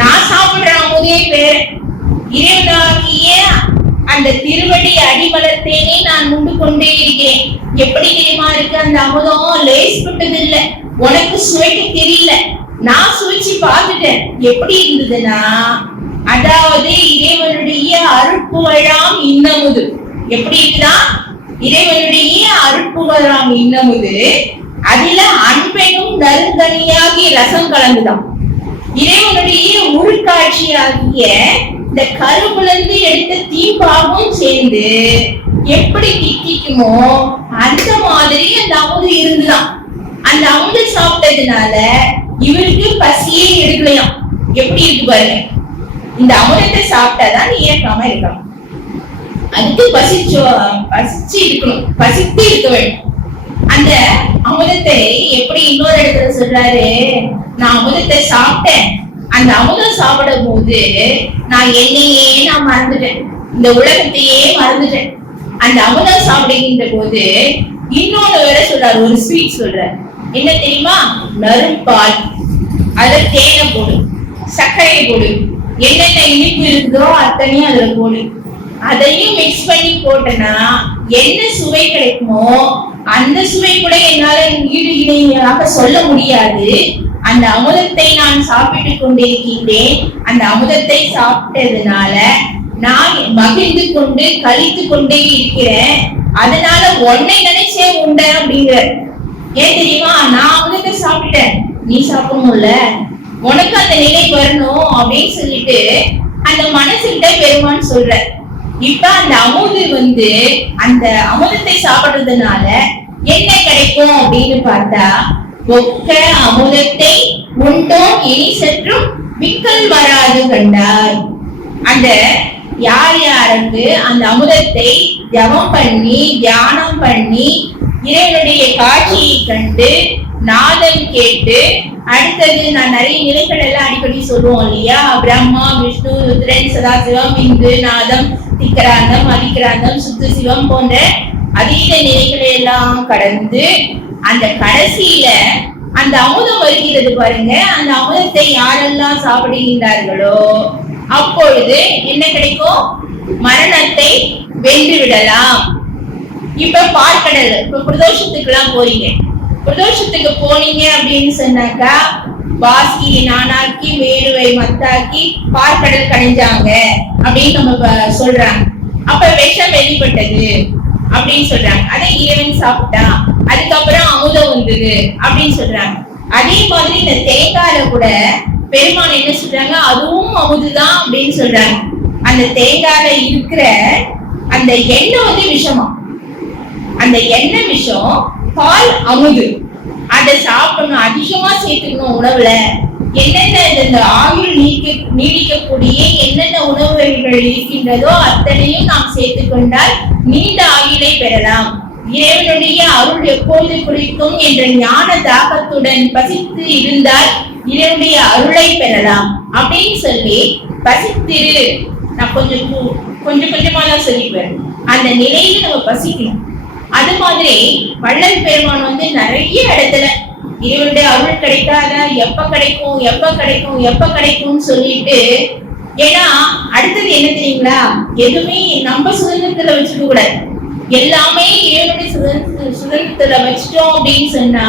நான் சாப்பிடுற அமுதே வேற. இறைவனாகிய அந்த திருவடி அடிமலத்தேனே நான் உண்டு கொண்டே இருக்கிறேன். எப்படி தெரியுமா இருக்கு அந்த அமுதம்? லேஸ் பட்டது இல்ல, உனக்கு சுவைக்க தெரியல. நான் சுவைச்சு பார்த்துட்டேன். எப்படி இருந்ததுன்னா, அதாவது இறைவனுடைய அருட்புகழாம் இன்னமுது. எப்படி இருக்குதா? இறைவனுடைய அருட்புகழாம் இன்னமுது, அதுல அன்பெனும் நறுங்கனியாகி ரசம் கலந்துதான். இறைவனுடைய உள்காட்சியாகிய இந்த கருவுலந்து எடுத்த தீம்பாவும் சேர்ந்து எப்படி திக்குமோ அந்த மாதிரி அந்த அமுது இருந்துதான். அந்த அமுது சாப்பிட்டதுனால இவருக்கு பசியே எடுக்கலையாம். எப்படி இருக்கு பாருங்க. இந்த அமுதத்தை சாப்பிட்டாதான் இயக்காம இருக்கலாம். அதுக்கு பசிச்சு இருக்கணும், பசித்து இருக்க வேண்டும். அந்த அமுதத்தை எப்படி இன்னொரு இடத்துல சொல்றாரு, நான் அமுதத்தை சாப்பிட்டேன். அந்த அமுதம் சாப்பிடும் போது நான் என்னையே நான் மறந்துட்டேன், இந்த உலகத்தையே மறந்துட்டேன். அந்த அமுதம் சாப்பிடுகின்ற போது இன்னொன்னு வேற சொல்றாரு, ஒரு ஸ்வீட் சொல்றாரு. என்ன தெரியுமா? நறும்பால், அதுல தேனை போடு, சர்க்கரையை போடு, என்னென்ன இனிப்பு இருக்குதோ அத்தனையும் அதுல போடு. அதையும் மிக்ஸ் பண்ணி போட்டனா என்ன சுவை கிடைக்குமோ அந்த சுவை கூட என்னால ஈடு இணையாக சொல்ல முடியாது. அந்த அமுதத்தை நான் சாப்பிட்டு கொண்டிருக்கின்றேன். அந்த அமுதத்தை சாப்பிட்டதுனால நான் மகிழ்ந்து கொண்டு கழித்து கொண்டே இருக்கிறேன். அதனால உன்னை நினைச்சே உண்ட அப்படிங்கிற. ஏன் தெரியுமா? நான் அமுதத்தை சாப்பிட்டேன், நீ சாப்பிடணும்ல, உனக்கு அந்த நிலை வரணும் அப்படின்னு சொல்லிட்டு அந்த மனசுகிட்ட பெருமான்னு சொல்ற. இப்ப அந்த அமுது அந்த அமுதத்தை சாப்பிடுறதுனால என்ன கிடைக்கும் அப்படின்னு பார்த்தா, ஒக்க அமுதத்தை உண்டோம் இனி சற்றும் விக்கல் வராது கண்டாய். அந்த யார் யாருக்கு அந்த அமுதத்தை ஜபம் பண்ணி தியானம் பண்ணி இறைவனுடைய காட்சியை கண்டு நாதம் கேட்டு, அடுத்தது நான் நிறைய நிலைகள் எல்லாம் அடிக்கடி சொல்லுவோம் இல்லையா, பிரம்மா விஷ்ணு ருத்ரன் சதாசிவம் இந்து நாதம் திக்கராந்தம் அதிகராந்தம் சுத்த சிவம் போன்ற அதீத நிலைகளை எல்லாம் கடந்து அந்த கடைசியில அந்த அமுதம் வருகிறது பாருங்க. அந்த அமுதத்தை யாரெல்லாம் சாப்பிடுகின்றார்களோ அப்பொழுது என்ன கிடைக்கும்? மரணத்தை வென்று விடலாம். இப்ப பார்க்கடல், இப்ப பிரதோஷத்துக்கு எல்லாம் போறீங்க. பிரதோஷத்துக்கு போனீங்க அப்படின்னு சொன்னாக்கா, வாசி நானாக்கி வேறுவை மத்தாக்கி பார்க்கடல் கடைஞ்சாங்க அப்படின்னு நம்ம சொல்றாங்க. அப்ப விஷம் வெளிப்பட்டது அப்படின்னு சொல்றாங்க. அதை இறைவன் சாப்பிட்டான், அதுக்கப்புறம் அமுதம் வந்தது அப்படின்னு சொல்றாங்க. அதே மாதிரி இந்த தேங்காயில கூட பெருமான் என்ன சொல்றாங்க, அதுவும் அமுதுதான் அப்படின்னு சொல்றாங்க. அந்த தேங்காயில இருக்கிற அந்த எண்ணெய் விஷமா, அந்த எண்ணெய் விஷம், பால் அமுது. அதை சாப்பிடணும், அதிகமா சேர்த்துக்கணும் உணவுல. என்னென்ன இந்த ஆயுள் நீடிக்கக்கூடிய என்னென்ன உணவுகள் இருக்கின்றதோ அத்தனையும் நாம் சேர்த்துக்கொண்டால் நீண்ட ஆயுளை பெறலாம். இறைவனுடைய அருள் எப்பொழுது குறிக்கும் என்ற ஞான தாகத்துடன் பசித்து இருந்தால் இறைவனுடைய அருளை பெறலாம் அப்படின்னு சொல்லி பசித்திரு. நான் கொஞ்சம் கொஞ்சமா தான் சொல்லிக்குவேன். அந்த நிலையில நம்ம பசிக்கணும். அது மாதிரி வள்ளல் பெருமான் நிறைய இடத்துல இறைவனுடைய அருள் கிடைக்காத, எப்ப கிடைக்கும் எப்ப கிடைக்கும் எப்ப கிடைக்கும்னு சொல்லிட்டு. ஏன்னா அடுத்தது என்ன தெரியுங்களா, எதுவுமே நம்ம சுதந்திரத்துல வச்சுக்க கூடாது. எல்லாமே இறைவனுடைய சுதந்திரத்துல வச்சுட்டோம் அப்படின்னு சொன்னா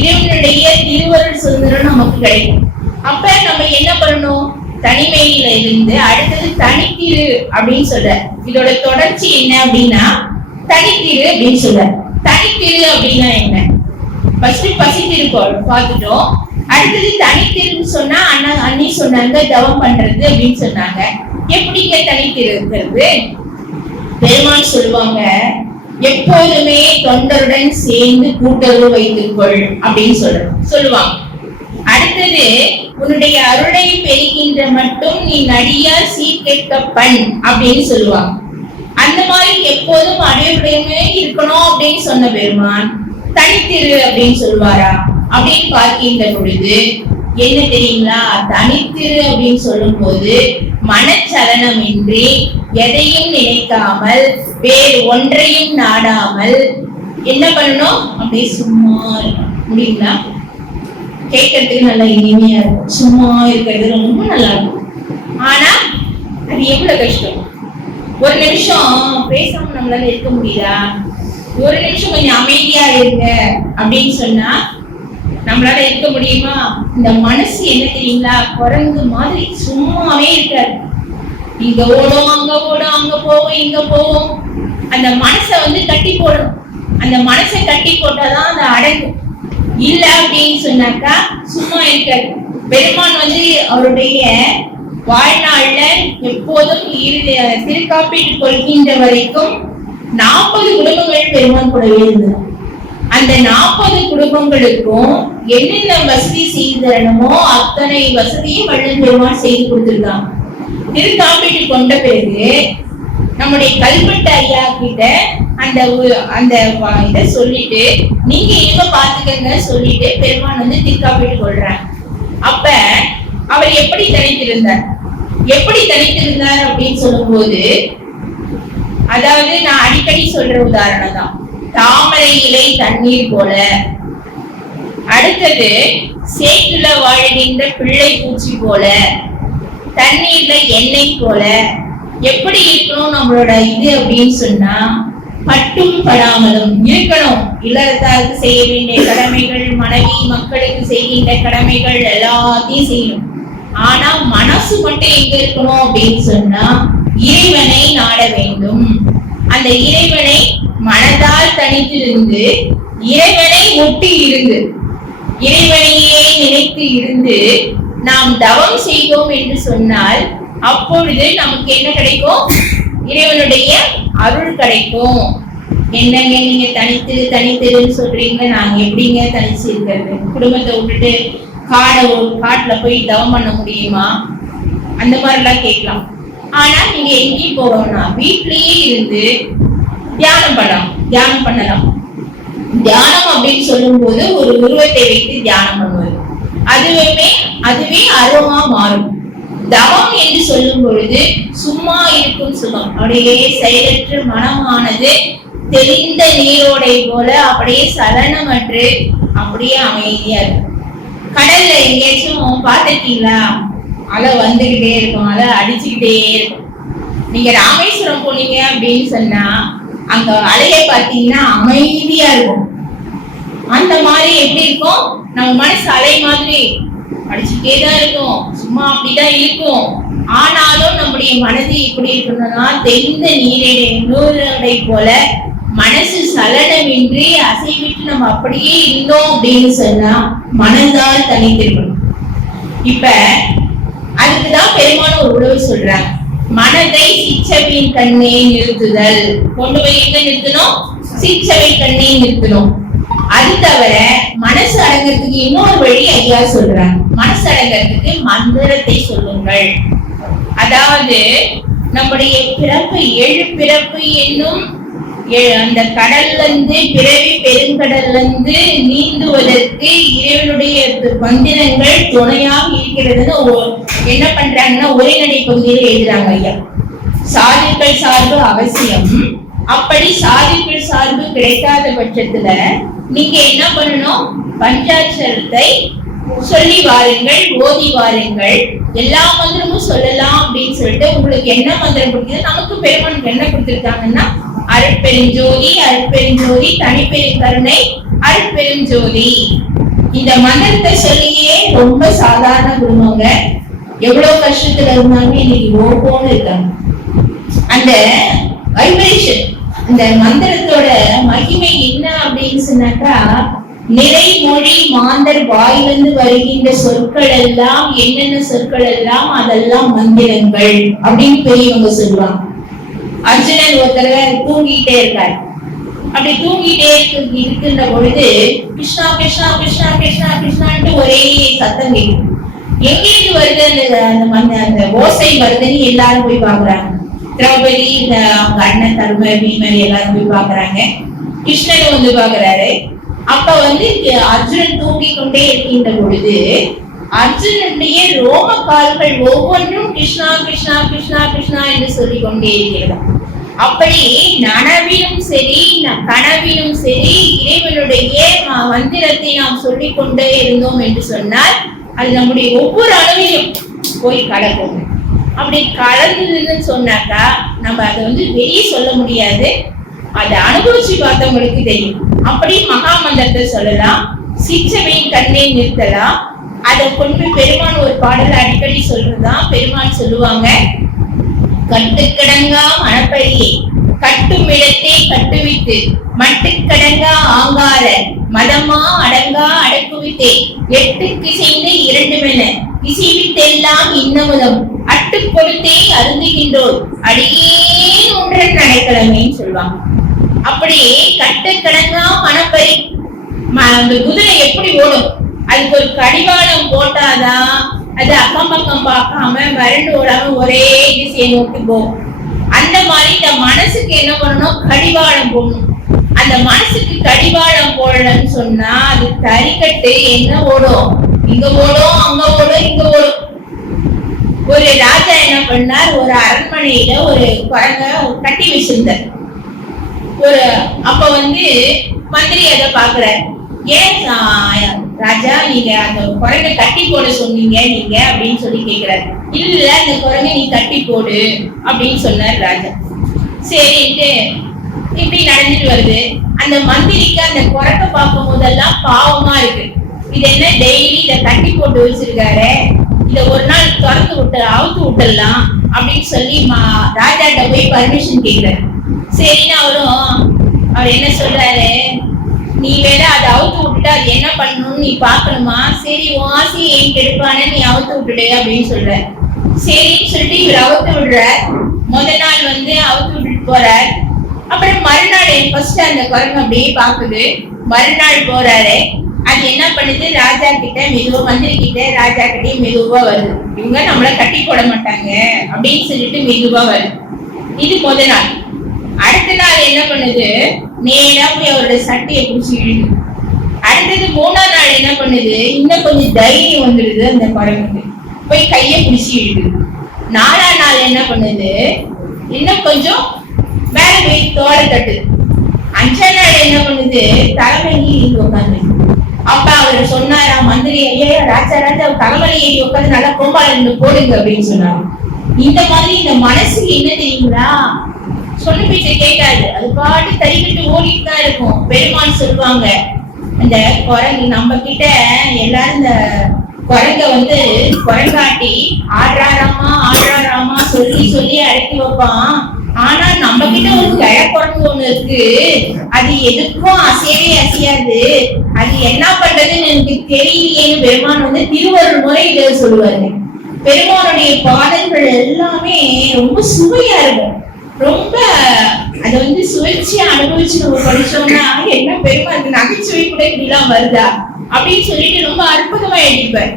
இறைவனுடைய திருவருள் சுதந்திரம் நமக்கு கிடைக்கும். அப்ப நம்ம என்ன பண்ணணும்? தனிமையில இருந்து அடுத்தது தனித்திரு அப்படின்னு சொல்ற. இதோட தொடர்ச்சி என்ன அப்படின்னா தனித்திரு அப்படின்னு சொல்ற. தனித்திரு அப்படின்னா என்ன? பசித்திரு பார்த்துட்டோம். அடுத்தது தனித்திருன்னு சொன்னா அண்ணி சொன்னாங்க தவம் பண்றது அப்படின்னு சொன்னாங்க. எப்படிங்க தனித்திரு இருக்கிறது? பெருமான் சொல்லுவாங்க, எப்போதுமே தொண்டருடன் சேர்ந்து கூட்டுறவு வைத்துக்கொள் அப்படின்னு சொல்லுவாங்க. அடுத்தது உன்னுடைய அருளை பெறுகின்ற மட்டும் நீ நடியார் சீர்கேட்க பண் அப்படின்னு சொல்லுவாங்க. அந்த மாதிரி எப்போதும் அடையுடையமே இருக்கணும் அப்படின்னு சொன்ன பெருமான் தனித்திரு அப்படின்னு சொல்லுவாரா அப்படின்னு பார்க்கின்ற பொழுது என்ன தெரியுங்களா, தனித்திரு அப்படின்னு சொல்லும் போது மனச்சலனம் இன்றி எதையும் நினைக்காமல் வேறு ஒன்றையும் நாடாமல் என்ன பண்ணணும்? அப்படியே சும்மா முடியுங்களா? கேட்கறதுக்கு நல்லா இனிமையா இருக்கும், சும்மா இருக்கிறது ரொம்ப நல்லா இருக்கும். ஆனா அது எவ்வளவு கஷ்டம். ஒரு நிமிஷம் பேசாம நம்மளால இருக்க முடியுதா? ஒரு நிமிஷம் கொஞ்சம் அமைதியா இருங்க அப்படின்னு சொன்னா நம்மளால இருக்க முடியுமா? இந்த மனசு என்ன தெரியுங்களா, குரங்கு மாதிரி சும்மாவே இருக்காது. இங்க ஓடும், அங்க ஓடும், அங்க போவோம், இங்க போவோம். அந்த மனசை கட்டி போடணும். அந்த மனசை கட்டி போட்டாதான் அந்த அடங்கும். இல்ல அப்படின்னு சொன்னாக்கா சும்மா இருக்காது. பெருமான் அவருடைய வாழ்நாள்ல எப்போதும் திருக்காப்பீட்டு கொள்கின்ற வரைக்கும் 40 குடும்பங்கள் பெருமான் கூடவே இருந்தது. அந்த 40 குடும்பங்களுக்கும் என்னென்ன வசதி செய்து தரணுமோ அத்தனை வசதியும் வள்ளல் பெருமான் செய்து கொடுத்திருக்காங்க. திருக்காப்பீட்டு கொண்ட பிறகு நம்முடைய கல்வெட்டு ஐயா கிட்ட அந்த இத சொல்லிட்டு நீங்க இவங்க பாத்துக்கங்க சொல்லிட்டு பெருமான் திருக்காப்பீட்டு கொள்றாங்க. அப்ப அவர் எப்படி தனித்திருந்தார் அப்படின்னு சொல்லும் போது, அதாவது நான் அடிக்கடி சொல்ற உதாரணம் தான், தாமரை இலை தண்ணீர் போல, அடுத்தது சேற்றுல வாழ்கின்ற பிள்ளை பூச்சி போல, தண்ணீர்ல எண்ணெய் போல. எப்படி இருக்கணும் நம்மளோட இது அப்படின்னு சொன்னா, பட்டும் படாமலும் இருக்கணும். இல்லறத்தாருக்கு செய்ய வேண்டிய கடமைகள், மனைவி மக்களுக்கு செய்கின்ற கடமைகள் எல்லாத்தையும் செய்யணும். ஆனா மனசு மட்டும் எங்க இருக்கணும் அப்படின்னு சொன்னா இறைவனை நாட வேண்டும். அந்த இறைவனை மனதால் தனித்திருந்து, இறைவனை ஒட்டி இருந்து, இறைவனையே நினைத்து இருந்து நாம் தவம் செய்தோம் என்று சொன்னால் அப்பொழுது நமக்கு என்ன கிடைக்கும்? இறைவனுடைய அருள் கிடைக்கும். என்னங்க நீங்க தனித்துன்னு சொல்றீங்க, நாங்க எப்படிங்க தனிச்சு இருக்கிறது? குடும்பத்தை விட்டுட்டு காட்டுல போய் தவம் பண்ண முடியுமா? அந்த மாதிரி எல்லாம் கேட்கலாம். ஆனா நீங்க எங்கேயும் போகணும்னா வீட்லயே இருந்து தியானம் பண்ணலாம். தியானம் அப்படின்னு சொல்லும் போது ஒரு உருவத்தை வைத்து தியானம் பண்ணுவது, அதுவே அருவமா மாறும். தவம் என்று சொல்லும் பொழுது சும்மா இருக்கும் சுகம், அப்படியே செயலற்ற மனமானது தெளிந்த நீரோடை போல அப்படியே சலனமற்று அப்படியே அமைதியா இருக்கும். கடல்ல எங்கேயாச்சும் பார்த்திருக்கீங்களா? அலை வந்துகிட்டே இருக்கும், அலை அடிச்சுக்கிட்டே இருக்கும். நீங்க ராமேஸ்வரம் போனீங்க அப்படின்னு சொன்னா அங்க அலையை பார்த்தீங்கன்னா அமைதியா இருக்கும். அந்த மாதிரி எப்படி இருக்கும்? நம்ம மனசு அலை மாதிரி அடிச்சுட்டே தான் இருக்கும், சும்மா அப்படிதான் இருக்கும். ஆனாலும் நம்முடைய மனது எப்படி இருக்கணும்னா தெளிந்த நீரை போல மனசு சலனமின்றி அசைவிட்டு நம்ம அப்படியே இருந்தோம் அப்படின்னு சொன்னா மனதால் தனித்திருக்கணும். இப்ப அதுக்குதான் பெருமான ஒரு உறவு சொல்றாங்க, மனதை சிச்சவின் கண்ணே நிறுத்துதல். கொண்டு போய் எங்க நிறுத்தணும்? சிச்சவை கண்ணே நிறுத்தணும். அது தவிர மனசு அடங்கிறதுக்கு இன்னொரு வழி ஐயா சொல்றாங்க. மனசு அடங்கிறதுக்கு மந்திரத்தை சொல்லுங்கள். அதாவது நம்முடைய பிறப்பு 7 பிறப்பு என்னும் அந்த கடல்ல இருந்து பிறவி பெருங்கடல்ல இருந்து நீந்துவதற்கு இறைவனுடைய மந்திரங்கள் துணையாக இருக்கிறதுன்னு என்ன பண்றாங்கன்னா உரைநடை பகுதியில் எழுதுறாங்க ஐயா. சாதிகள் சார்பு அவசியம். அப்படி சாதிகள் சார்பு கிடைக்காத பட்சத்துல நீங்க என்ன பண்ணணும்? பஞ்சாட்சரத்தை சொல்லி வாருங்கள், ஓதி வாருங்கள். எல்லா மந்திரமும் சொல்லலாம் அப்படின்னு சொல்லிட்டு உங்களுக்கு என்ன மந்திரம் கொடுக்குது? நமக்கு பெருமான் என்ன கொடுத்திருக்காங்கன்னா அருட்பெருஞ்சோதி, அருட்பெருஞ்சோதி, தனிப்பெருங்கருணை, அருட்பெருஞ்சோதி. இந்த மந்திரத்தை சொல்லியே ரொம்ப சாதாரண குடும்பங்க எவ்வளவு கஷ்டத்துல இருந்தாலும் இன்னைக்கு ஓப்போன்னு இருக்காங்க. அந்த வைப்ரேஷன், அந்த மந்திரத்தோட மகிமை என்ன அப்படின்னு சொன்னாக்கா, நிறைமொழி மாந்தர் வாயிலிருந்து வருகின்ற சொற்கள் எல்லாம் என்னென்ன சொற்கள் எல்லாம் அதெல்லாம் மந்திரங்கள் அப்படின்னு பெரியவங்க சொல்லுவாங்க. அர்ஜுனன் ஒரு தடவை தூங்கிட்டே இருக்காரு. அப்படி தூங்கிட்டே இருக்கின்ற பொழுது கிருஷ்ணா கிருஷ்ணா கிருஷ்ணா கிருஷ்ணா கிருஷ்ணான்ட்டு ஒரே சத்தம் கேட்கும். எங்கிருந்து வருது அந்த ஓசை வருதுன்னு எல்லாரும் போய் பாக்குறாங்க. திரௌபதி, அவங்க அண்ணன் தர்ம பீமன் எல்லாரும் போய் பாக்குறாங்க. கிருஷ்ணன் பாக்குறாரு. அப்ப அர்ஜுனன் தூங்கி கொண்டே இருக்கின்ற பொழுது அர்ஜுனனுடைய ரோம கால்கள் ஒவ்வொன்றும் கிருஷ்ணா கிருஷ்ணா கிருஷ்ணா கிருஷ்ணா என்று சொல்லிக் கொண்டே இருக்கிறார். அப்படி நனவிலும் சரி கனவிலும் சரி இறைவனுடைய மந்திரத்தை நாம் சொல்லிக் கொண்டே இருந்தோம் என்று சொன்னால் அது நம்முடைய ஒவ்வொரு அளவிலும் போய் கலக்கும். அப்படி கலந்ததுன்னு சொன்னாக்கா நம்ம அதை வெளியே சொல்ல முடியாது, அதை அனுபவிச்சு பார்த்தவங்களுக்கு தெரியும். அப்படி மகா மந்திரத்தை சொல்லலாம், சிற்றவையின் கண்ணை நிறுத்தலாம். அதை கொண்டு பெருமான் ஒரு பாடல் அடிக்கடி சொல்றதுதான். பெருமான் சொல்லுவாங்க, கட்டுக்கடங்கா மணப்பரியை கட்டும் இடத்தை கட்டுவித்து மட்டுக்கடங்கா ஆங்கார மதமா அடங்கா அடக்குவித்தே எட்டுக்கு செய்த இரண்டுமென இசைவித்தெல்லாம் இன்னமுதம் அட்டு கொடுத்தே அருந்துகின்றோர் அடியேன் ஒன்றன் நடைக்கிழமைன்னு சொல்லுவாங்க. அப்படியே கட்டுக்கடங்கா மணப்பரி அந்த குதிரை எப்படி ஓடும், அதுக்கு ஒரு கடிவாளம் போட்டாதான் அது அக்கம் பக்கம் பார்க்காம வறண்டு ஓடாம ஒரே திசையை நோக்கி போகும். அந்த மாதிரி இந்த மனசுக்கு என்ன பண்ணணும், கடிவாளம் போடணும். அந்த மனசுக்கு கடிவாளம் போடலன்னு சொன்னா அது தறிக்கட்டு என்ன ஓடும், இங்க ஓடும் அங்க ஓடும் இங்க ஓடும். ஒரு ராஜா என்ன பண்ணார், ஒரு அரண்மனையில ஒரு குரங்க கட்டி வச்சிருந்தார். அப்ப மந்திரி அதை பாக்குறாரு, ஏன் ராஜா நீங்க அந்த குரங்கை கட்டி போட சொன்னீங்க நீங்க அப்படின்னு சொல்லி கேக்குறாரு. இல்ல அந்த குரங்கை நீ கட்டி போடு அப்படின்னு சொன்னார் ராஜா. சரின்ட்டு இப்படி நடந்துட்டு வருது. அந்த மந்திரிக்கு அந்த குரங்கை பார்க்கும் போதெல்லாம் பாவமா இருக்கு. இது என்ன டெய்லி இதை கட்டி போட்டு வச்சிருக்காரு, இதை ஒரு நாள் திறந்து அவுத்து விட்டுடலாம் அப்படின்னு சொல்லி ராஜாட்ட போய் பர்மிஷன் கேட்கிறாரு. சரின்னு அவர் என்ன சொல்றாரு, நீ வேற அதை அவுத்து விட்டுட்டு அது என்ன பண்ணணும்னு நீ பாக்கணுமா, சரி வாசி ஏன் கெடுப்பானு நீ அவுத்து விட்டுடு அப்படின்னு சொல்ற. சரின்னு சொல்லிட்டு இவர் அவுத்து விடுற. முதல் நாள் அவுத்து விட்டுட்டு போறார். அப்புறம் மறுநாள் ஃபர்ஸ்ட் அந்த குரங்கு அப்படியே பாக்குது. மறுநாள் போறாரு. அது என்ன பண்ணுது, ராஜா கிட்ட மெதுவா, மந்திரி கிட்ட ராஜா கிட்டே மெதுவா வருது. இவங்க நம்மள கட்டி போட மாட்டாங்க அப்படின்னு சொல்லிட்டு மெதுவா வருது. இது முதல் நாள். அடுத்த நாள் என்ன பண்ணுது, நேரா போய் அவரோட சட்டையை பிடிச்சி இழுது. அடுத்தது மூணாம் நாள் என்ன பண்ணுது, இன்னும் கொஞ்சம் தைரியம் வந்துடுது அந்த குரங்குக்கு, போய் கையை பிடிச்சி இழுது. நாலாம் நாள் என்ன பண்ணுது, இன்னும் கொஞ்சம் மேல போய் தோலை தட்டுது. அஞ்சாம் நாள் என்ன பண்ணுது, தலைமையில் ஏறி உட்காந்து. அப்ப அவர் சொன்னாரா மந்திரி, ஐயா ராஜா ராஜா தலைமையில ஏறி உட்காந்து நல்லா கோபால போடுங்க அப்படின்னு சொன்னாரு. இந்த மாதிரி இந்த மனசுக்கு என்ன தெரியுங்களா, சொல்லு பேச்சை கேட்காது, அது பாட்டு தறிக்கிட்டு ஓடிட்டு தான் இருக்கும். பெருமான் சொல்லுவாங்க, இந்த குரங்கு நம்ம கிட்ட எல்லாரும் இந்த குரங்க குரங்காட்டி ஆடுறாராமா சொல்லி சொல்லி அடக்கி வைப்பான். ஆனா நம்ம கிட்ட ஒரு கிழ குரங்கு ஒண்ணு இருக்கு, அது எதுக்கும் அசையவே அசையாது, அது என்ன பண்றதுன்னு எனக்கு தெரியலையேன்னு பெருமான் திருவருள் முறையில சொல்லுவாரு. பெருமானுடைய பாடல்கள் எல்லாமே ரொம்ப சுவையா இருக்கும். ரொம்ப அதை சுழற்சியா அனுபவிச்சு நம்ம படிச்சோம்னா என்ன பெருமை, அது நகைச்சுவை கூட இப்படிலாம் வருதா அப்படின்னு சொல்லிட்டு ரொம்ப அற்புதமா எழுதிப்பார்.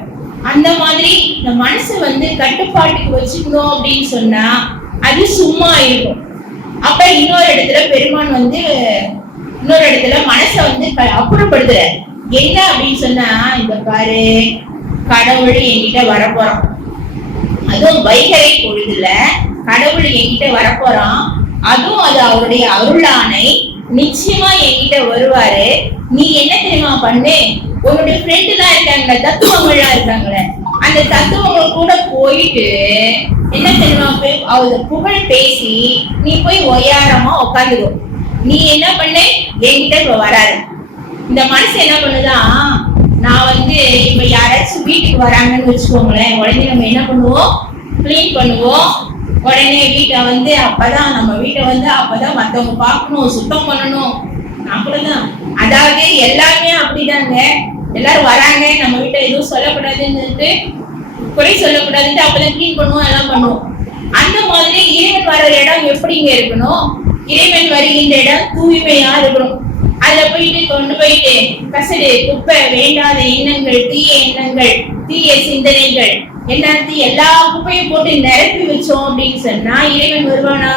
அந்த மாதிரி இந்த மனசை கட்டுப்பாட்டுக்கு வச்சுக்கணும் அப்படின்னு சொன்னா அது சும்மா இருக்கும். அப்ப இன்னொரு இடத்துல பெருமான் இன்னொரு இடத்துல மனசை அப்புறப்படுத்துற. என்ன அப்படின்னு சொன்னா, இந்த பாரு கடவுள் என்கிட்ட வரப்போறான், அதுவும் வைகரை பொழுதுல கடவுள் என்கிட்ட வரப்போறான், அதுவும் அது அவருடைய அருளானை, நிச்சயமா என்கிட்ட வருவாரு. நீ என்ன தெரியுமா பண்ணு, உன்னுடைய ஃப்ரெண்ட் எல்லாம் இருக்காங்களே, தத்துவங்கள்லாம் இருக்காங்களே, அந்த தத்துவங்கள் கூட போயிட்டு என்ன தெரியுமா அவங்க புகழ் பேசி நீ போய் ஒய்யாரமா உட்காந்துக்கோ. நீ என்ன பண்ணு, என்கிட்ட இப்ப வராது. இந்த மனசு என்ன பண்ணுதான், நான் இப்ப யாராச்சும் வீட்டுக்கு வராங்கன்னு வச்சுக்கோங்களேன், உடனே நம்ம என்ன பண்ணுவோம், கிளீன் பண்ணுவோம். உடனே வீட்டை அப்பதான் நம்ம வீட்டை அப்பதான் மத்தவங்க பார்க்கணும், சுத்தம் பண்ணணும். அப்படிதான், அதாவது எல்லாருமே அப்படிதாங்க. எல்லாரும் வராங்க, நம்ம வீட்டை எதுவும் சொல்லக்கூடாதுன்னு, குறை சொல்லக்கூடாதுன்னு அப்பதான் கிளீன் பண்ணுவோம், எல்லாம் பண்ணுவோம். அந்த மாதிரி இறைவன் வர இடம் எப்படிங்க இருக்கணும், இறைவன் வருகின்ற இடம் தூய்மையா இருக்கணும். அதுல போயிட்டு கொண்டு போயிட்டு கசடு குப்பை, வேண்டாத எண்ணங்கள், தீய எண்ணங்கள், தீய சிந்தனைகள் எல்லாத்தையும் எல்லா குப்பையும் போட்டு நிரப்பி வச்சோம் அப்படின்னு சொன்னா இறைவன் வருவானா?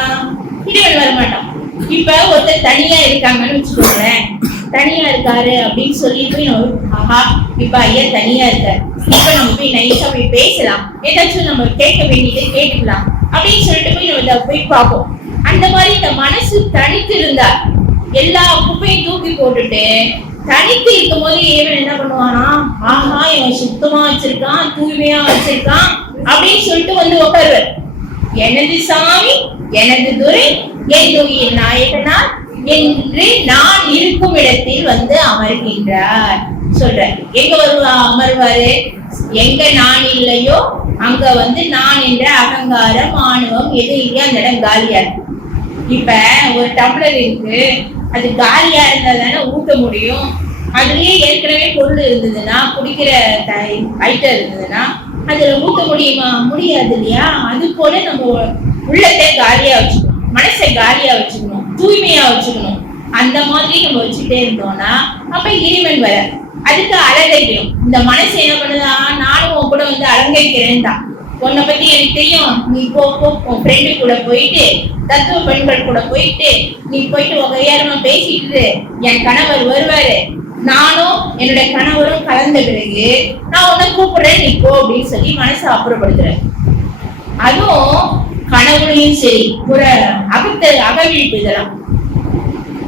இறைவன் வரமாட்டான். இப்ப ஒருத்தர் தனியா இருக்காங்கன்னு வச்சுக்கோங்களேன், தனியா இருக்காரு அப்படின்னு சொல்லிட்டு ஆஹா இப்ப ஐயா தனியா இருக்காரு, இப்ப நம்ம போய் நைஸா போய் பேசலாம், ஏதாச்சும் நம்ம கேட்க வேண்டியதை கேட்டுக்கலாம் அப்படின்னு சொல்லிட்டு போய் நம்ம போய் பார்ப்போம். அந்த மாதிரி இந்த மனசு தனித்து இருந்தா எல்லா குப்பையும் தூக்கி போட்டுட்டு தனித்து இருக்கும் போது இறைவன் என்ன பண்ணுவானா, ஆஹா இவன் சுத்தமா வச்சிருக்கான், தூய்மையா வச்சிருக்கான் அப்படின்னு சொல்லிட்டு வந்து உட்காருவார். எனது சாமி, எனது துரை, என் உயிர் நாயகனார் என்று நான் இருக்கும் இடத்தில் வந்து அமர்கின்றார் சொல்ற. எங்க அமர்வாரு? எங்க நான் இல்லையோ அங்க வந்து நான் என்ற அகங்காரம், ஆணவம் எது இல்லையோ அந்த இடம் காலியா இருக்கு. இப்ப ஒரு டம்ளர் இருக்கு, அது காலியா இருந்தா தானே ஊத்த முடியும். அதுலயே ஏற்கனவே பொருள் இருந்ததுன்னா, குடிக்கிற ஐட்டம் இருந்ததுன்னா அதுல ஊத்த முடியுமா? முடியாது இல்லையா? அது போல நம்ம உள்ளத்தை காலியா வச்சுக்கணும், மனசை காலியா வச்சுக்கணும், தூய்மையா வச்சுக்கணும். அந்த மாதிரி நம்ம வச்சுட்டே இருந்தோம்னா அப்ப இறைவன் வர அதுக்கு அலங்கரிக்கணும். இந்த மனசு என்ன பண்ணுதா, நானும் உன் கூட வந்து அலங்கரிக்கிறேன் தான். உன்னை பத்தி எனக்கு தெரியும், நீ போ உன் ஃப்ரெண்டு கூட போயிட்டு, தத்துவ பெண்கள் கூட போயிட்டு, நீ போயிட்டு கையாரமா பேசிட்டு என் கணவர் வருவாரு, நானும் என்னுடைய கணவரும் கலந்த பிறகு நான் உன்னை கூப்பிடுறேன், நீ போ அப்படின்னு சொல்லி மனசை அப்புறப்படுத்துறேன். அதுவும் கனவுலையும் சரி, அகவிழிப்பு இதெல்லாம்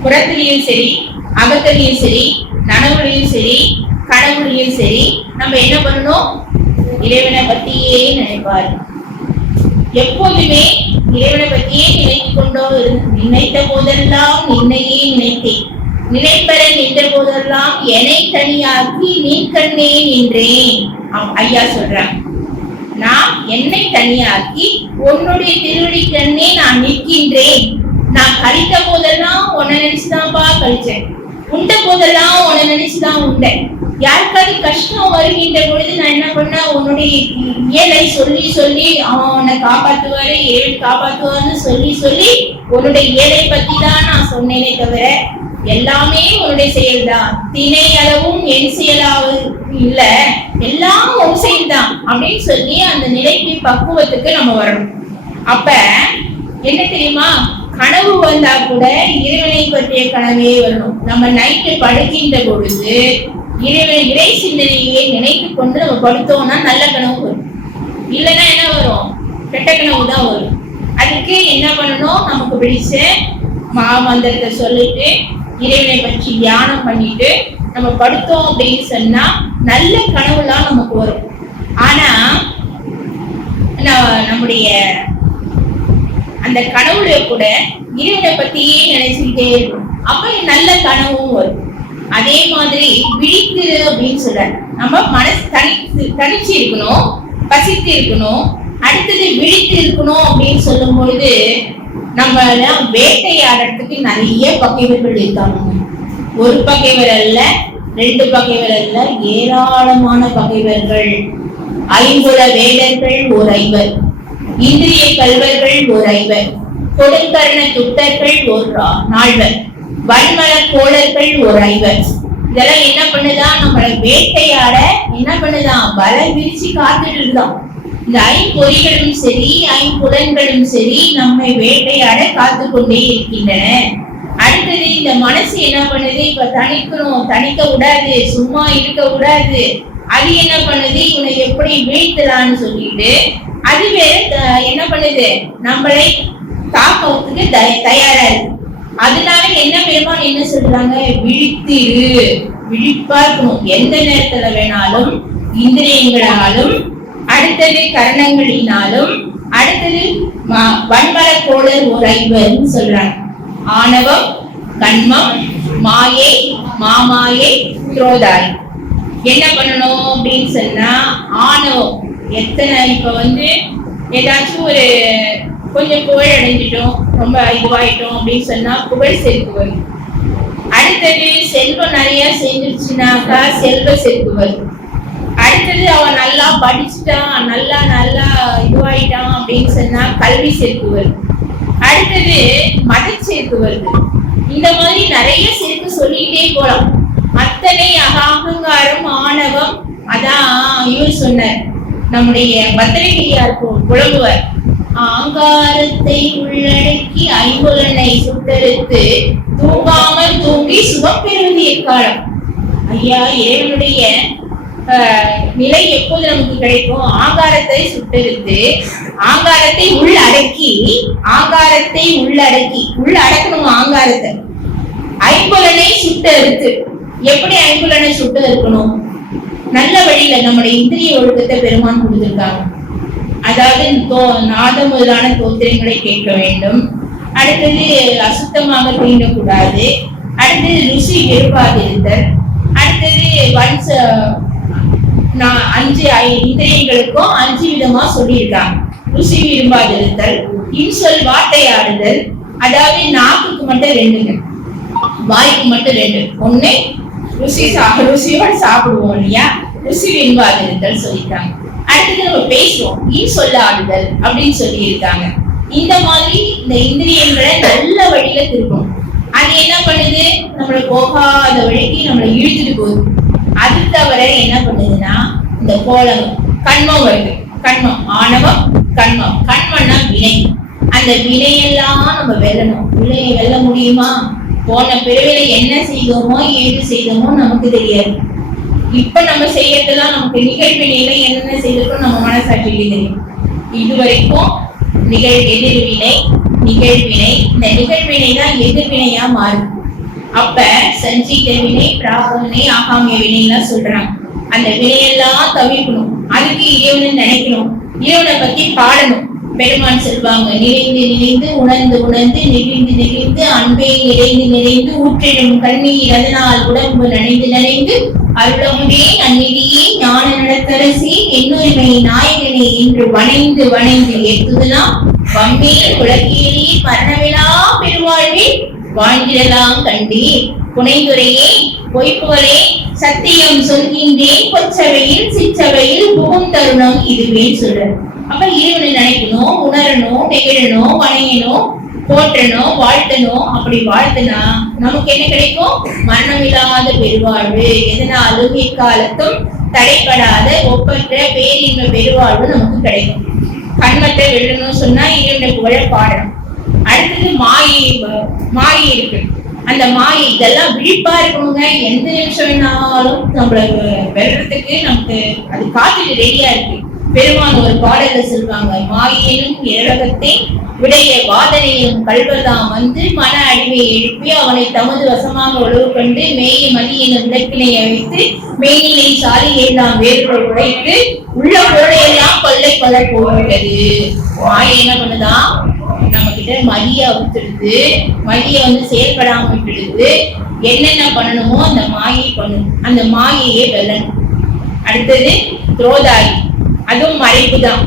புறத்திலையும் சரி, அகத்திலையும் சரி, நனவுலையும் சரி, கனவுலையும் சரி, நம்ம என்ன பண்ணணும்? இறைவனை பத்தியே நினைப்பார். எப்போதுமே இறைவனை பத்தியே நினைத்து கொண்டோ நினைத்த போதெல்லாம் நின்னையே நினைத்தேன், நினைப்பற நின்ற போதெல்லாம் என்னை தனியாக்கி நீ கண்ணே நின்றேன். ஐயா சொல்றாங்க, நான் என்னை தனியாக்கி உன்னுடைய திருவடி கண்ணே நான் நிற்கின்றேன். நான் கழித்த போதெல்லாம் உன்னை நினைச்சுதான்ப்பா கழிச்சேன், உண்ட போதெல்லாம் உன்னை நினைச்சுதான் உண்டேன். யாருக்காவது கஷ்டம் வருகின்ற பொழுது நான் என்ன பண்ண, உன்னுடைய இயலை சொல்லி சொல்லி அவன் உன்னை காப்பாத்துவாரு, ஏழு காப்பாத்துவான்னு சொல்லி சொல்லி உன்னுடைய இயலை பத்தி தான் நான் சொன்னேனே தவிர எல்லாமே உன்னுடைய செயல்தான், திணை அளவும் என் செயலாவும் இல்ல, எல்லாம் உன் செயல்தான் அப்படின்னு சொல்லி அந்த நிலைக்கு பக்குவத்துக்கு நம்ம வரணும். அப்ப என்ன தெரியுமா, கனவு வந்தா கூட இறைவனை பற்றிய கனவே வரணும். நம்ம நைட்டு படுக்கின்ற பொழுது இறை சிந்தனையை நினைத்து கொண்டு நம்ம படுத்தோம்னா நல்ல கனவு வரும். இல்லைன்னா என்ன வரும்? கெட்ட கனவு தான் வரும். அதுக்கு என்ன பண்ணணும், நமக்கு பிடிச்ச மாமந்திரத்தை சொல்லிட்டு இறைவனை பற்றி தியானம் பண்ணிட்டு நம்ம படுத்தோம் அப்படின்னு சொன்னா நல்ல கனவுலாம் நமக்கு வரும். ஆனா நம்முடைய அந்த கனவுல கூட இறைவனை பத்தியே நினைச்சுக்கிட்டே இருக்கும், அப்ப நல்ல கனவும் வரும். அதே மாதிரி விழித்து அப்படின்னு சொல்ற, நம்ம மனசு தனிச்சு இருக்கணும், பசித்து இருக்கணும், அடுத்தது விழித்து இருக்கணும் அப்படின்னு சொல்லும் பொழுது நம்ம வேட்டையாடுறதுக்கு நிறைய பகைவர்கள் இருக்காங்க. ஒரு பகைவர் அல்ல, ரெண்டு பகைவர் அல்ல, ஏராளமான பகைவர்கள். ஐம்புல வேடர்கள் ஓர் 5, இந்திரிய கல்வர்கள் ஓர் 5, கொடுங்கரண துட்டர்கள் ஓர் 4, வன்மல கோளர்கள் ஓர் 5. இதெல்லாம் என்ன பண்ணுதான், நம்மளை வேட்டையாட என்ன பண்ணுதான், வலை விரிச்சு காத்துட்டு இருந்தான். இந்த ஐம்பொறிகளும் சரி, ஐம்புலன்களும் சரி நம்மை வேட்டையாட காத்து கொண்டே இருக்கின்றன. அடுத்தது இந்த மனசு என்ன பண்ணுது, இப்ப தணிக்கணும், தணிக்க விடாது, சும்மா இருக்க விடாது. அது என்ன பண்ணுது, இவனை எப்படி வீழ்த்தலான்னு சொல்லிட்டு அது வேற என்ன பண்ணுது, நம்மளை தாக்கத்துக்கு தயாரா இருக்கு. அதனால என்ன பெருமான் என்ன சொல்றாங்க, விழித்திரு, விழிப்பா இருக்கணும். எந்த நேரத்துல வேணாலும் இந்திரியங்களாலும், அடுத்தது கரணங்களினாலும், அடுத்தது வன்மல கோளர் ஓர் 5 சொல்றாங்க. ஆணவம், கண்மம், மாயை, மாமாயை, குரோதாய். என்ன பண்ணணும் அப்படின்னு சொன்னா, ஆணவம் எத்தனை, இப்ப வந்து ஏதாச்சும் ஒரு கொஞ்சம் புகழ் அடைஞ்சிட்டோம், ரொம்ப இதுவாயிட்டோம் அப்படின்னு சொன்னா புகழ் செருக்கு வரும். அடுத்தது செல்வம் நிறைய செஞ்சிருச்சுனாக்கா செல்வ செருக்கு வரும். அடுத்தது அவன் நல்லா படிச்சுட்டான், நல்லா இதுவாயிட்டான் அப்படின்னு சொன்னா கல்வி செருக்கு வரும். அடுத்தது மத சேர்க்கு வருது. இந்த மாதிரி நிறைய சேர்க்கு சொல்லிட்டே போலாம். அத்தனை அகங்காரம், ஆணவம். அதான் இவர் சொன்னார், நம்முடைய பத்திரகிரியார் புலம்புவர், ஆங்காரத்தை உள்ளடக்கி ஐம்புலனை சுட்டறுத்து தூங்காமல் தூங்கி சுகம் பெறுவது எக்காலம். ஐயா, இறைவனுடைய நிலை எப்போது நமக்கு கிடைக்கும்? ஆங்காரத்தை சுட்டெடுத்து ஆங்காரத்தை உள்ளடக்கி உள்ளடக்கணும் ஆங்காரத்தை. ஐம்புலனை சுட்டெடுத்து எப்படி ஐம்புலனை சுட்டு இருக்கணும்? நல்ல வழியில நம்முடைய இந்திரிய ஒழுக்கத்தை பெருமான் கொடுத்திருக்காங்க. அதாவது நாதம் முதலான தோத்திரங்களை கேட்க வேண்டும். அடுத்தது அசுத்தமாக தீண்டக்கூடாது. அடுத்தது ருசி விரும்பாதிருத்தல். அடுத்தது அஞ்சு இந்திரியங்களுக்கும் 5 விதமா சொல்லியிருக்காங்க. ருசி விரும்பாதிருத்தல், இன்சொல் வார்த்தையாடுதல், அதாவது நாக்குக்கு மட்டும் 2, வாய்க்கு மட்டும் 2. ஒண்ணு ருசியோட சாப்பிடுவோம் இல்லையா, ருசி விரும்பாதிருத்தல் சொல்லியிருக்காங்க. அடுத்தது நம்ம பேசுவோம், இன்சொல்லாடுதல் அப்படின்னு சொல்லி இருக்காங்க. இந்த மாதிரி இந்த இந்திரியங்களை நல்ல வழியில திருப்பணும். அது என்ன பண்ணுது? நம்மளை போகாத வழிக்கு நம்மளை இழுத்துட்டு போகுது. அது தவிர என்ன பண்ணுதுன்னா இந்த கோலம் கண்மம் வருது. கண்மம் ஆணவம், கண்மம்னா வினை. அந்த வினையெல்லாம் நம்ம வெல்லணும். வினையை வெல்ல முடியுமா? போன பிறவில என்ன செய்தோமோ ஏது செய்தோமோ நமக்கு தெரியாது. இப்ப நம்ம செய்யறதெல்லாம் நமக்கு நிகழ்வினையில என்னென்ன செய்திருக்கோம் நம்ம மனசாட்சிக்கு தெரியும். இதுவரைக்கும் எதிர்வினை, நிகழ்வினை. இந்த நிகழ்வினை தான் எதிர்வினையா மாறும். அப்ப சஞ்சீத வினை, பிராபவினை, ஆகாமிய வினை எல்லாம் சொல்றாங்க. அந்த வினையெல்லாம் தவிர்க்கணும். அதுக்கு இறைவனை நினைக்கணும், இறைவனை பத்தி பாடணும். பெருமான் சொல்வாங்க, நிறைந்து நிறைந்து உணர்ந்து உணர்ந்து நெகிழ்ந்து நெகிழ்ந்து அன்பே நிறைந்து நிறைந்து ஊற்றிடும் கண்ணீர் அதனால் உடம்பு நனைந்து நனைந்து அருளமுதே நன்னிதியே ஞான நடத்தரசி என்னுரிமை நாயகனே என்று வணைந்து வணைந்து ஏற்றுதலாம் வம்மே குலக்கியலே மரணவிழா பெருவாழ்வில் வாழ்ந்திடலாம் கண்டே புனைந்துரையே பொய்ப்புகளே சத்தியம் சொல்கின்றேன் பொச்சவையில் சிற்றவையில் புகும் தருணம் இதுவே சொல்ற. அப்ப இறைவனை நினைக்கணும், உணரணும், நெகிழணும், வணையணும், போற்றணும், வாழ்த்தணும். அப்படி வாழ்த்தினா நமக்கு என்ன கிடைக்கும்? மரணமில்லாத பெருவாழ்வு. எதனாலும் எக்காலத்தும் தடைப்படாத ஒப்பற்ற பேரின்ப பெருவாழ்வு நமக்கு கிடைக்கும். கண்மத்தை வெல்லணும் சொன்னா இறைவனை புகழ பாடணும். அடுத்தது மாயை இருக்கு. அந்த மாயை இதெல்லாம் விழிப்பா இருக்கணுங்க. எந்த நிமிஷம் வேணாலும் நம்மள வெல்றதுக்கு நமக்கு அது காத்துட்டு ரெடியா இருக்கு. பெருமான் ஒரு பாடல சொல்வாங்க, மாயேனும் ஏழகத்தை விடைய வாதனையும் கல்வதாம் வந்து மன அடிமை எழுப்பி அவனை தமது வசமாக உழவு கொண்டு மேய மதியின விளக்கினை அழைத்து மெய்நிலை சாலி எல்லாம் வேர்கள் உடைத்து உள்ள பொருளையெல்லாம் கொள்ளை கொள்ள போகிறது. மாயை என்ன பண்ணுதான்? நம்ம கிட்ட மதிய அவுத்துடுது, மதிய செயல்படாம விட்டுடுது. என்னென்ன பண்ணணுமோ அந்த மாயை பண்ணணும். அந்த மாயையே வெல்லணும். அடுத்தது துரோதாயி, அதுவும் மறைப்பு தான்.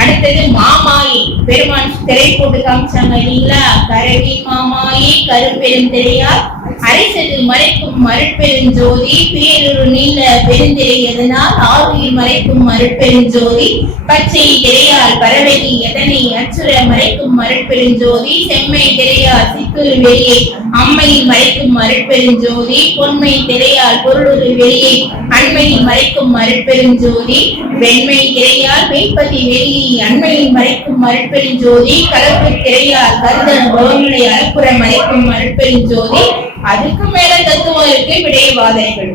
அடுத்தது மாமாயி, பெருமான் திரை போட்டு காமிச்சாங்க இல்லைங்களா? கரவி மாமாயி கருப்பெரும் திரையார் அரைசது மறைக்கும் மறுப்பெருஞ்சோதி பேரொரு நீல பெருந்திரை எதனால் ஆறுயில் மறைக்கும் மறுப்பெருஞ்சோதி பச்சை திரையால் பறவையை எதனை அச்சுர மறைக்கும் மறுப்பெருஞ்சோதி செம்மை திரையால் சித்துரு வெளியை அம்மையில் மறைக்கும் மறுப்பெருஞ்சோதி பொன்மை திரையால் பொருளொரு வெளியை அண்மையில் மறைக்கும் மறுப்பெருஞ்சோதி வெண்மை திரையால் மெய்ப்பதி வெளியை அண்மையில் மறைக்கும் மறுப்பெருஞ்சோதி கலப்பு திரையால் கருதன் பவன்களை அற்புற மறைக்கும் மறுப்பெருஞ்சோதி. அதுக்கு மேல தத்துவம் இருக்கு, விடைய வாதனைகள்.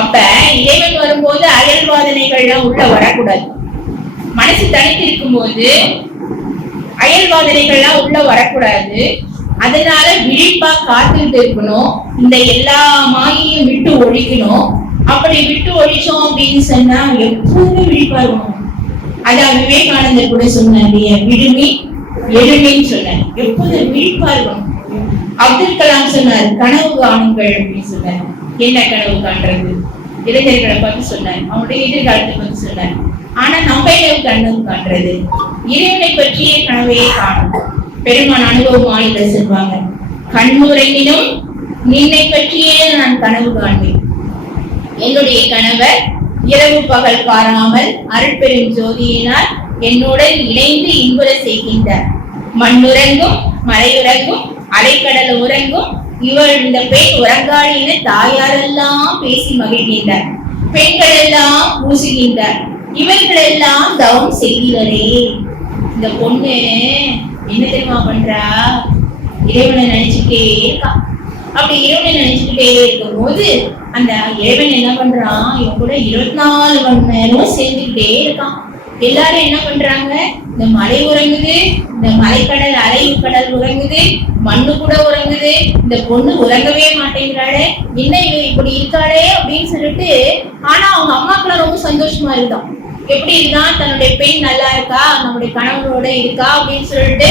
அப்ப இறைவன் வரும்போது அயல் வாதனைகள்லாம் உள்ள வரக்கூடாது. மனசு தனித்திருக்கும் போது அயல் வாதனைகள்லாம் உள்ள வரக்கூடாது. அதனால விழிப்பா காத்துக்கிட்டு இருக்கணும். இந்த எல்லா மாயையும் விட்டு ஒழிக்கணும். அப்படி விட்டு ஒழிச்சோம் அப்படின்னு சொன்னா எப்போதுமே விழிப்பா இருக்கணும். அதான் விவேகானந்தர் கூட சொன்னார், விடுமி எழுமின்னு சொன்னார். எப்போதும் விழிப்பா இருக்கணும். அப்துல் கலாம் சொன்னார், கனவு காணுங்கள் அப்படின்னு சொன்னார். என்ன கனவு காண்றது? இளைஞர்களை பார்த்து சொன்னார், அவனுடைய எதிர்காலத்தை பத்தி சொன்னார். ஆனா நம்ம என்ன கனவு காண்றது? இறைவனை பற்றிய கனவையே காணும். பெருமான் அனுபவமாயில சொல்வாங்க, கண்ணுரையினும் நின்னை பற்றியே நான் கனவு காண்பேன். என்னுடைய கணவர் இரவு பகல் பாராமல் அருட்பெரும் ஜோதியினால் என்னுடன் இணைந்து இன்புற செய்கின்றார். மண்ணுறங்கும் மறையுறங்கும் அலைக்கடல் உறங்கும் இவள் இந்த பெண் உறங்காளின தாயாரெல்லாம் பேசி மகிழ்கின்றார். பெண்கள் எல்லாம் பூசுகின்றார். இவர்களெல்லாம் தவம் செய்கிறரே. இந்த பொண்ணு என்ன தெரியுமா பண்றா? இறைவனை நினைச்சுட்டே இருக்கா. அப்படி இறைவனை நினைச்சுக்கிட்டே இருக்கும்போது அந்த இறைவன் என்ன பண்றான், இவன் கூட 24 மணி நேரம் சேர்ந்துக்கிட்டே இருக்கான். எல்லாரும் என்ன பண்றாங்க, இந்த மலை உறங்குது, இந்த மலைக்கடல் அலைவு கடல் உறங்குது, மண்ணு கூட உறங்குது, இந்த பொண்ணு உறங்கவே மாட்டேங்கிறாளே, என்ன இவ இப்படி இருக்காளே அப்படின்னு சொல்லிட்டு. ஆனா அவங்க அம்மாக்கெல்லாம் ரொம்ப சந்தோஷமா இருக்குதான். எப்படி இருந்தான், தன்னுடைய பெண் நல்லா இருக்கா, நம்முடைய கணவனோட இருக்கா அப்படின்னு சொல்லிட்டு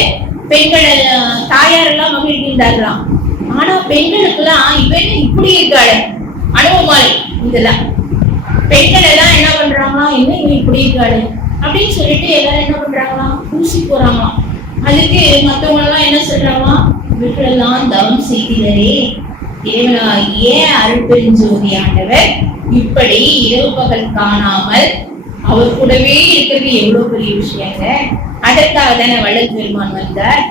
பெண்கள் தாயாரெல்லாம் மகிழ்ந்தார்களாம். ஆனா பெண்களுக்கெல்லாம் இப்ப என்ன இப்படி இருக்காளே அனுபவமாய் இதெல்லாம் பெண்கள் எல்லாம் என்ன பண்றாங்களா, என்ன இவன் இப்படி இருக்காளு அப்படின்னு சொல்லிட்டு எல்லாரும் என்ன பண்றாங்களாம், பூசி போறாங்களாம். அதுக்கு மத்தவங்க எல்லாம் என்ன சொல்றாங்களாம், இவர்களெல்லாம் தவம் செய்கிறரே இறைவனாகிய அருள் பெருஞ்சோதி ஆண்டவர் இப்படி இரவு பகல் காணாமல் அவர் கூடவே இருக்கிறது எவ்வளவு பெரிய விஷயங்க. அதற்காக தானே வள்ளல் பெருமான் வந்தார்.